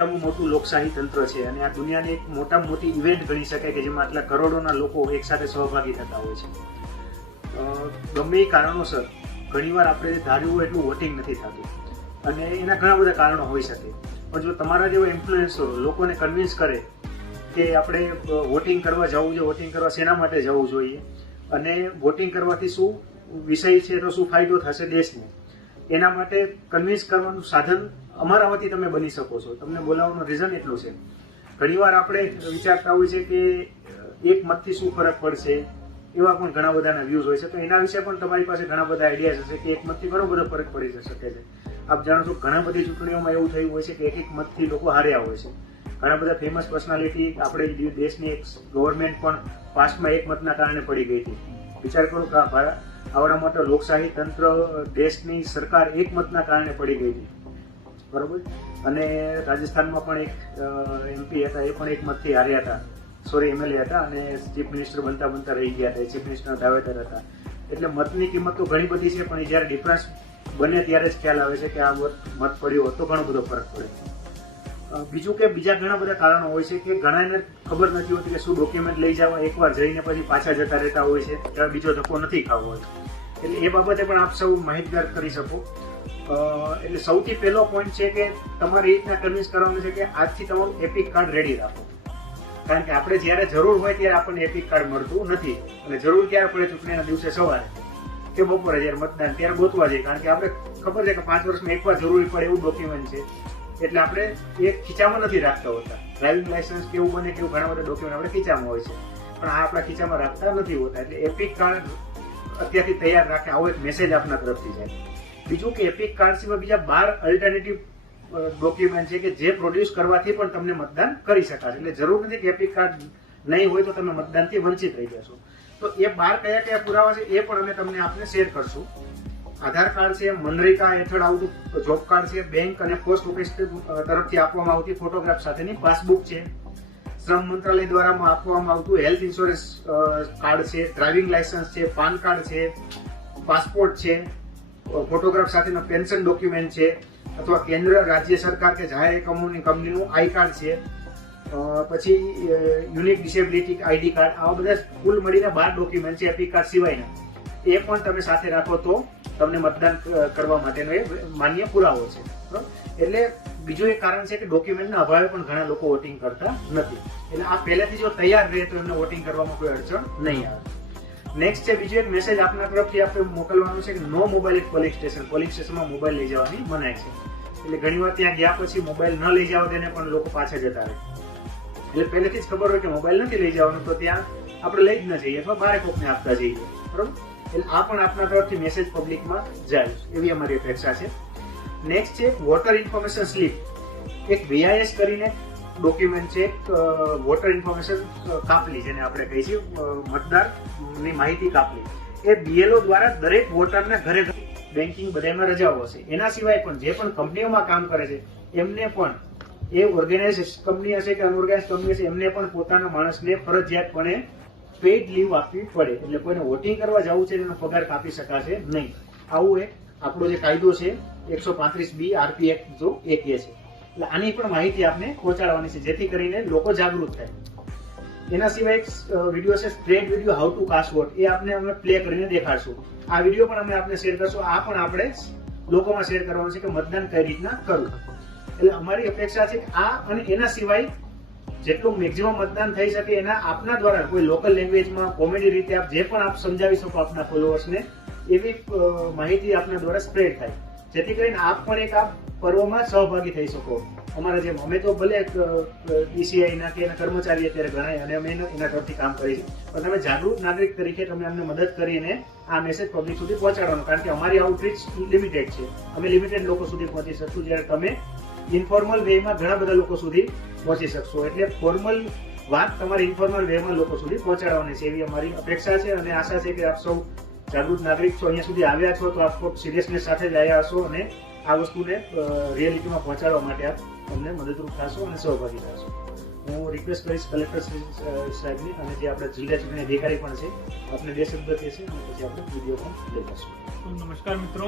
મોટામાં મોટું લોકશાહી તંત્ર છે અને આ દુનિયાની એક મોટામાં મોટી ઇવેન્ટ ગણી શકાય કે જેમાં આટલા કરોડોના લોકો એકસાથે સહભાગી થતા હોય છે। ગમે એ કારણોસર ઘણીવાર આપણે ધાર્યું હોય એટલું વોટિંગ નથી થતું અને એના ઘણા બધા કારણો હોઈ શકે, પણ જો તમારા જેવા ઇન્ફ્લુએન્સરો લોકોને કન્વિન્સ કરે કે આપણે વોટિંગ કરવા જવું જોઈએ, વોટિંગ કરવા શેના માટે જવું જોઈએ અને વોટિંગ કરવાથી શું વિષય છે તો શું ફાયદો થશે દેશને, એના માટે કન્વિન્સ કરવાનું સાધન અમારા વતી તમે બની શકો છો। તમને બોલાવવાનું રીઝન એટલું છે, ઘણીવાર આપણે વિચારતા હોય છે કે એક મતથી શું ફરક પડશે, એવા પણ ઘણા બધાના વ્યૂઝ હોય છે, તો એના વિશે પણ તમારી પાસે ઘણા બધા આઈડિયાઝ હશે કે એક મતથી ઘણો બધો ફરક પડી શકે છે। આપ જાણો છો ઘણા બધી ચૂંટણીઓમાં એવું થયું હોય છે કે એક મતથી લોકો હાર્યા હોય છે। ઘણા બધા ફેમસ પર્સનાલિટી આપણે દેશની એક ગવર્મેન્ટ પણ પાસ્ટમાં એક મતના કારણે પડી ગઈ હતી। વિચાર કરો કે આવડા મોટા લોકશાહી તંત્ર દેશની સરકાર એક મતના કારણે પડી ગઈ હતી, બરોબર। અને રાજસ્થાનમાં પણ એક એમપી હતા, એ પણ એક મતથી હાર્યા હતા, સોરી એમએલએ હતા અને ચીફ મિનિસ્ટર બનતા રહી ગયા હતા, ચીફ મિનિસ્ટરના દાવેદાર હતા। એટલે મતની કિંમત તો ઘણી બધી છે, પણ જયારે ડિફરન્સ બને ત્યારે જ ખ્યાલ આવે છે કે આ મત પડ્યો હોત તો ઘણો બધો ફરક પડે। બીજું કે બીજા ઘણા બધા કારણો હોય છે કે ઘણાને ખબર નથી હોતી કે શું ડોક્યુમેન્ટ લઈ જવા, એકવાર જઈને પછી પાછા જતા રહેતા હોય છે, ત્યારે બીજો ધક્કો નથી ખાવો હોય, એટલે એ બાબતે પણ આપ સૌ માહિતગાર કરી શકો। એટલે સૌથી પહેલો પોઈન્ટ છે કે તમારે એ રીતના કન્વિન્સ કરવાનું છે કે આજથી તમારું એપિક કાર્ડ રેડી રાખો, કારણ કે આપણે જ્યારે જરૂર હોય ત્યારે આપણને એપિક કાર્ડ મળતું નથી અને જરૂર ક્યારે પડે ચૂંટણીના દિવસે સવારે કે બપોરે જ્યારે મતદાન ત્યારે ગોતવા જઈએ, કારણ કે આપણે ખબર છે કે 5 વર્ષમાં એકવાર જરૂરી પડે એવું ડોક્યુમેન્ટ છે, એટલે આપણે એ ખીચામાં નથી રાખતા હોતા। ડ્રાઇવિંગ લાયસન્સ કેવું બને કેવું ઘણા બધા ડોક્યુમેન્ટ આપણે ખીચામાં હોય છે, પણ આ આપણા ખીચામાં રાખતા નથી હોતા, એટલે એપિક કાર્ડ અત્યારથી તૈયાર રાખે, આવો એક મેસેજ આપના તરફથી જાય। બીજું કે એપિક કાર્ડ સિવાય બીજા 12 અલ્ટરનેટિવ ડોક્યુમેન્ટ છે કે જે પ્રોડ્યુસ કરવાથી પણ તમને મતદાન કરી શકાશે, એટલે જરૂર નથી કે એપિક કાર્ડ નહીં હોય તો તમે મતદાનથી વંચિત રહી જશો। તો એ 12 કયા કયા પુરાવા છે એ પણ અમે તમને આપને શેર કરશું। આધાર કાર્ડ છે, મનરેગા હેઠળ આવતું જોબ કાર્ડ છે, બેંક અને પોસ્ટ ઓફિસ તરફથી આપવામાં આવતી ફોટોગ્રાફ સાથેની પાસબુક છે, શ્રમ મંત્રાલય દ્વારા આપવામાં આવતું હેલ્થ ઇન્સ્યોરન્સ કાર્ડ છે, ડ્રાઇવિંગ લાયસન્સ છે, પાન કાર્ડ છે, પાસપોર્ટ છે, ફોટોગ્રાફ સાથેનો પેન્શન ડોક્યુમેન્ટ છે, અથવા કેન્દ્ર રાજ્ય સરકાર કે જાહેર કંપનીનું આઈ કાર્ડ છે, પછી યુનિક ડિસેબિલિટી આઈડી કાર્ડ, આવા બધા કુલ મળીને 12 ડોક્યુમેન્ટ છે એપિક કાર્ડ સિવાયના, એ પણ તમે સાથે રાખો તો તમને મતદાન કરવા માટેનો એ માન્ય પુરાવો છે। એટલે બીજું એક કારણ છે કે ડોક્યુમેન્ટના અભાવે પણ ઘણા લોકો વોટિંગ કરતા નથી, એટલે આ પહેલેથી જો તૈયાર રહે તો એમને વોટિંગ કરવામાં કોઈ અડચણ નહીં આવે। નેક્સ્ટ છે બીજો એક મેસેજ આપના તરફથી આપણે મોકલવાનો છે કે no mobile at polling station, polling સ્ટેશનમાં મોબાઈલ લઈ જવાની મનાય છે, એટલે ઘણીવાર ત્યાં ગયા પછી મોબાઈલ ન લઈ જાવ તેને પણ લોકો પાછા જતા રહે, એટલે પહેલેથી જ ખબર હોય કે મોબાઈલ નથી લઈ જવાનું તો ત્યાં આપણે લઈ જ ન જઈએ અથવા બારે કોકને આપતા જઈએ, બરોબર। એટલે આ પણ આપના તરફથી મેસેજ પબ્લિકમાં જાય એવી અમારી અપેક્ષા છે। નેક્સ્ટ છે વોટર ઇન્ફોર્મેશન સ્લીપ, એક VIS કરીને ડોક્યુમેન્ટ છે, વોટર ઇન્ફોર્મેશન કાપલી જેને આપણે કહીએ છીએ મતદારની માહિતી કાપલી, એ BLO દ્વારા દરેક વોટરના ઘરે બેન્કિંગ બધામાં રજાઓ હશે, એના સિવાય પણ જે પણ કંપનીઓમાં કામ કરે છે એમને પણ એ ઓર્ગેનાઇઝ કંપની હશે કે અનઓર્ગેનાઇઝ કંપની હશે એમને પણ પોતાના માણસને ફરજિયાતપણે પેઇડ લીવ આપવી પડે, એટલે કોઈને વોટિંગ કરવા જવું છે તેનો પગાર કાપી શકાશે નહીં। આવું એક આપણો જે કાયદો છે 135B RP એક્ટ જો એ કહે છે, એટલે આની પણ માહિતી આપને પહોંચાડવાની છે જેથી કરીને લોકો જાગૃત થાય। એના સિવાય એક વિડીયો છે spread video how to cast vote, એ આપણે અમે પ્લે કરીને દેખાડશું, આ વિડીયો પણ અમે આપને શેર કરશું, આ પણ આપણે લોકોમાં શેર કરવાનું છે કે મતદાન કઈ રીતના કરવું। એટલે અમારી અપેક્ષા છે કે આ અને એના સિવાય જેટલું મેક્સિમમ મતદાન થઈ શકે એના આપના દ્વારા કોઈ લોકલ લેંગ્વેજમાં કોમેડી રીતે આપ જે પણ આપ સમજાવી શકો આપના ફોલોઅર્સને, એવી માહિતી આપના દ્વારા સ્પ્રેડ થાય, જેથી કરીને આપ પણ એક આ પર્વમાં સહભાગી થઈ શકો। અમારા જેમ અમે તો ભલે DCI ના કે એના કર્મચારી અત્યારે ગણાય અને અમે એના તરફથી કામ કરીએ છીએ, પણ તમે જાગૃત નાગરિક તરીકે તમે અમને મદદ કરીને આ મેસેજ પબ્લિક સુધી પહોંચાડવાનો, કારણ કે અમારી આઉટરીચ લિમિટેડ છે, અમે લિમિટેડ લોકો સુધી પહોંચી શકશું, જ્યારે તમે ઇન્ફોર્મલ વેમાં ઘણા બધા લોકો સુધી પહોંચી શકશો, એટલે ફોર્મલ વાત તમારી ઇન્ફોર્મલ વેમાં લોકો સુધી પહોંચાડવાની છે એવી અમારી અપેક્ષા છે અને આશા છે કે આપ સૌ જાગૃત નાગરિક છો, અહીંયા સુધી આવ્યા છો તો આપ ખૂબ સિરિયસનેસ સાથે જ આવ્યા હશો અને આ વસ્તુને રિયાલિટીમાં પહોંચાડવા માટે આપ તમને મદદરૂપ થશો અને સહભાગી થશો। હું રિક્વેસ્ટ કરીશ કલેક્ટર સાહેબની અને જે આપણા જિલ્લા ચૂંટણી અધિકારી પણ છે, આપણે 2 શબ્દ કહેશે અને પછી આપણે વિડીયો પણ લઈ જશું। નમસ્કાર મિત્રો,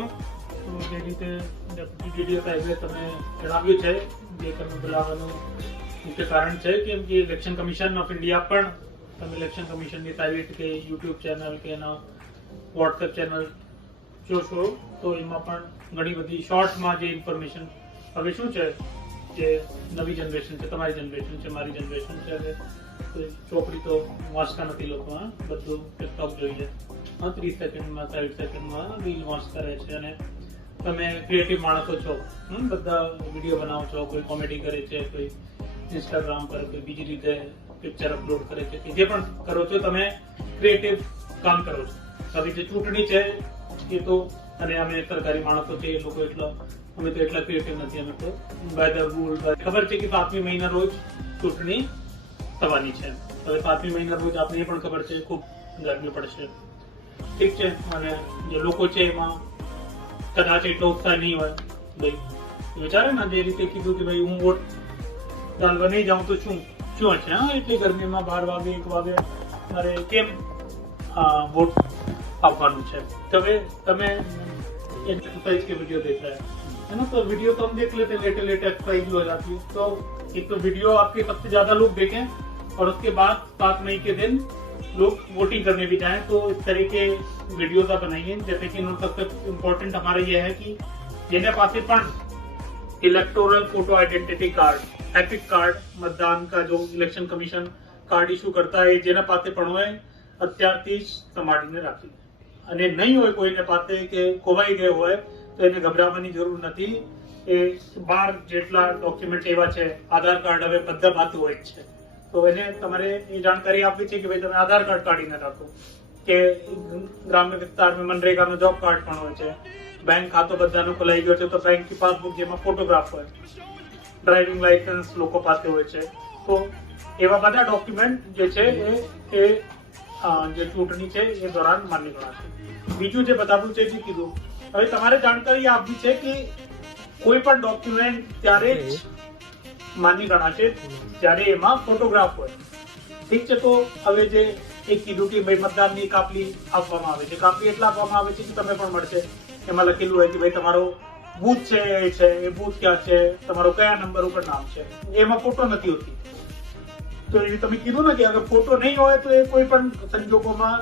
તો જે રીતે ડેપ્યુટી ડીડીઓ સાહેબે તમે જણાવ્યું છે જે તમે બોલાવવાનું મુખ્ય કારણ છે કેમ કે ઇલેક્શન કમિશન ઓફ ઇન્ડિયા પણ તમે ઇલેક્શન કમિશનની પ્રાઇવેટ કે યુટ્યુબ ચેનલ કે એના વોટ્સએપ ચેનલ જોશો તો એમાં પણ ઘણી બધી શોર્ટમાં જે ઇન્ફોર્મેશન હવે શું છે જે નવી જનરેશન છે, તમારી જનરેશન છે, મારી જનરેશન છે, હવે કોઈ ચોપડી તો વાંચતા નથી લોકો, બધું ટિકટોક જોઈએ, 30 સેકન્ડમાં 60 સેકન્ડમાં રીલ વોચ કરે છે. અને તમે ક્રિએટિવ માણસો છો, બધા વિડીયો બનાવો છો, કોઈ કોમેડી કરે છે, કોઈ ઇન્સ્ટાગ્રામ પર, કોઈ બીજી રીતે પિક્ચર અપલોડ કરે છે, જે પણ કરો છો તમે ક્રિએટિવ કામ કરો છો. હવે જે ચૂંટણી છે એ તો, અને અમે સરકારી માણસો છે એ લોકો અમે તો એટલા ક્રિએટિવ નથી. અમે તો બાય ધ રૂલ ખબર છે કે 7મી મહિના રોજ ચૂંટણી થવાની છે. હવે 7મી મહિના રોજ આપને એ પણ ખબર છે ખૂબ ગરમી પડશે, ઠીક છે. અને જે લોકો છે એમાં કદાચ એટલો ઉત્સાહ નહીં હોય. ભાઈ વિચારે ને જે રીતે કીધું કે ભાઈ હું વોટ ડાલવા નહીં જાઉં તો શું છે, એટલી ગરમીમાં 12 વાગે 1 વાગે મારે કેમ वोट આપવાનું છે. तो તમે एक्सरसाइज के वीडियो देख रहे है ना, तो वीडियो तो हम देख लेते हैं, लेटे एक्सरसाइज हो जाती है. तो एक तो वीडियो आपके सबसे ज्यादा लोग देखें और उसके बाद 7 मई के दिन लोग वोटिंग करने भी जाएं. तो इस तरह के वीडियोज आप बनाइए. जैसे कि सबसे इम्पोर्टेंट हमारा ये है कि જેના પાસે પણ electoral photo identity card, epic card, मतदान का जो इलेक्शन कमीशन कार्ड इश्यू करता है, જેના પાસે પણ હોય અત્યારથી જ સંભાળીને રાખી. અને નહીં હોય કોઈને પાસે કે ખોવાઈ ગયો હોય તો એને ગભરાવાની જરૂર નથી. એ 12 જેટલા ડોક્યુમેન્ટ એવા છે, આધાર કાર્ડ હવે બધા પાસે હોય જ છે. તો એને તમારે એ જાણકારી આપવી છે કે ભાઈ તમે આધાર કાર્ડ કાઢીને રાખો, કે ગ્રામ્ય વિસ્તારમાં મનરેગાનો જોબ કાર્ડ પણ હોય છે, બેંક ખાતો બધાનો ખોલાઈ ગયો છે તો બેંકની પાસબુક જેમાં ફોટોગ્રાફ હોય, ડ્રાઇવિંગ લાયસન્સ લોકો પાસે હોય છે. તો એવા બધા ડોક્યુમેન્ટ જે છે એ જે ચૂંટણી છે એ દોરાન માન્ય ગણાશે. બીજું જે બતાવ્યું છે જે કીધું, હવે તમારે જાણકારી આપવી છે કે કોઈ પણ ડોક્યુમેન્ટ ત્યારે જ માન્ય ગણાશે જ્યારે એમાં ફોટોગ્રાફ હોય, ઠીક છે. તો હવે જે એક કીધું કે ભાઈ મતદાનની કાપલી આપવામાં આવે છે, કાપલી એટલા આપવામાં આવે છે કે તમે પણ મળશે, એમાં લખેલું હોય કે ભાઈ તમારો બૂથ છે એ બૂથ ક્યાં છે, તમારો કયા નંબર ઉપર નામ છે, એમાં ફોટો નથી હોતી. તો એ તમે કીધું ને કે અગર ફોટો નહીં હોય તો એ કોઈ પણ સંજોગોમાં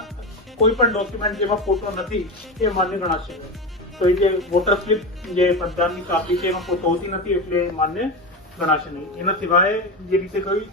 કોઈ પણ ડોક્યુમેન્ટ જેમાં ફોટો નથી એ માન્ય ગણાશે. તો એ જે વોટર સ્લીપ જે મતદાનની કાપલી છે એમાં ફોટો હોતી નથી એટલે માન્ય ગણાશે નહીં. એના સિવાય જે રીતે કહ્યું